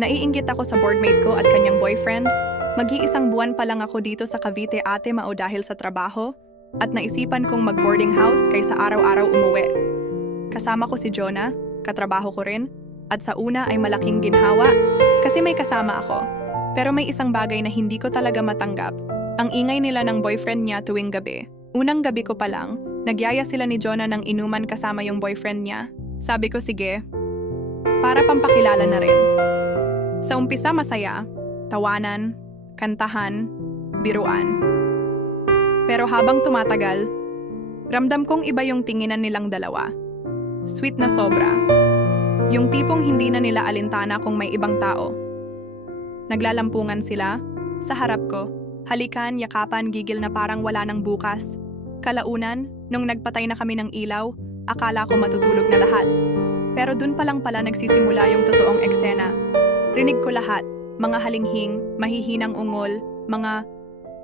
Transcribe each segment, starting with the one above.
Naiinggit ako sa boardmate ko at kanyang boyfriend. Mag-iisang buwan pa lang ako dito sa Cavite ate mao dahil sa trabaho at naisipan kong mag-boarding house kaysa araw-araw umuwi. Kasama ko si Jonah, katrabaho ko rin, at sa una ay malaking ginhawa kasi may kasama ako. Pero may isang bagay na hindi ko talaga matanggap. Ang ingay nila ng boyfriend niya tuwing gabi. Unang gabi ko pa lang, nagyaya sila ni Jonah ng inuman kasama yung boyfriend niya. Sabi ko sige, para pampakilala na rin. Sa umpisa masaya, tawanan, kantahan, biruan. Pero habang tumatagal, ramdam kong iba yung tinginan nilang dalawa. Sweet na sobra. Yung tipong hindi na nila alintana kung may ibang tao. Naglalampungan sila, sa harap ko, halikan, yakapan, gigil na parang wala nang bukas. Kalaunan, nung nagpatay na kami ng ilaw, akala ko matutulog na lahat. Pero dun pa lang pala nagsisimula yung totoong eksena. Rinig ko lahat, mga halinghing, mahihinang ungol, mga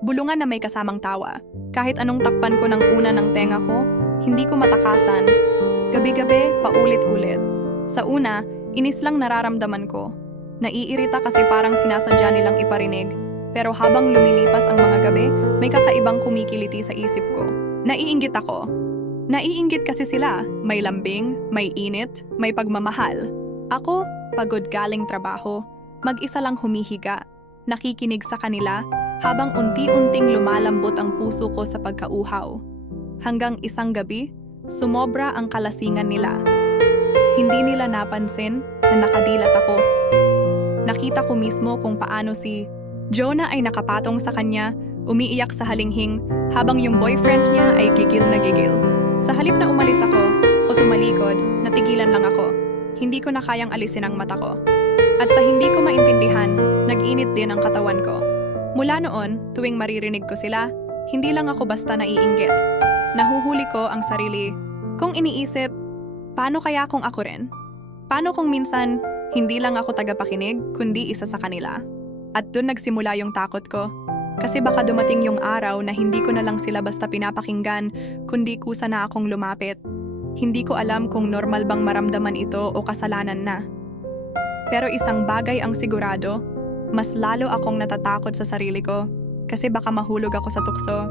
bulungan na may kasamang tawa. Kahit anong takpan ko ng una ng tenga ko, hindi ko matakasan. Gabi-gabi, paulit-ulit. Sa una, inis lang nararamdaman ko. Naiirita kasi parang sinasadya nilang iparinig. Pero habang lumilipas ang mga gabi, may kakaibang kumikiliti sa isip ko. Naiinggit ako. Naiinggit kasi sila. May lambing, may init, may pagmamahal. Ako, pagod galing trabaho, mag-isa lang humihiga, nakikinig sa kanila habang unti-unting lumalambot ang puso ko sa pagkauhaw. Hanggang isang gabi, sumobra ang kalasingan nila. Hindi nila napansin na nakadilat ako. Nakita ko mismo kung paano si Jonah ay nakapatong sa kanya, umiiyak sa halinghing habang yung boyfriend niya ay gigil na gigil. Sa halip na umalis ako o tumalikod, natigilan lang ako. Hindi ko na kayang alisin ang mata ko. At sa hindi ko maintindihan, nag-init din ang katawan ko. Mula noon, tuwing maririnig ko sila, hindi lang ako basta naiinggit. Nahuhuli ko ang sarili. Kung iniisip, paano kaya kung ako rin? Paano kung minsan, hindi lang ako tagapakinig, kundi isa sa kanila? At dun nagsimula yung takot ko. Kasi baka dumating yung araw na hindi ko na lang sila basta pinapakinggan, kundi kusa na akong lumapit. Hindi ko alam kung normal bang maramdaman ito o kasalanan na. Pero isang bagay ang sigurado, mas lalo akong natatakot sa sarili ko kasi baka mahulog ako sa tukso.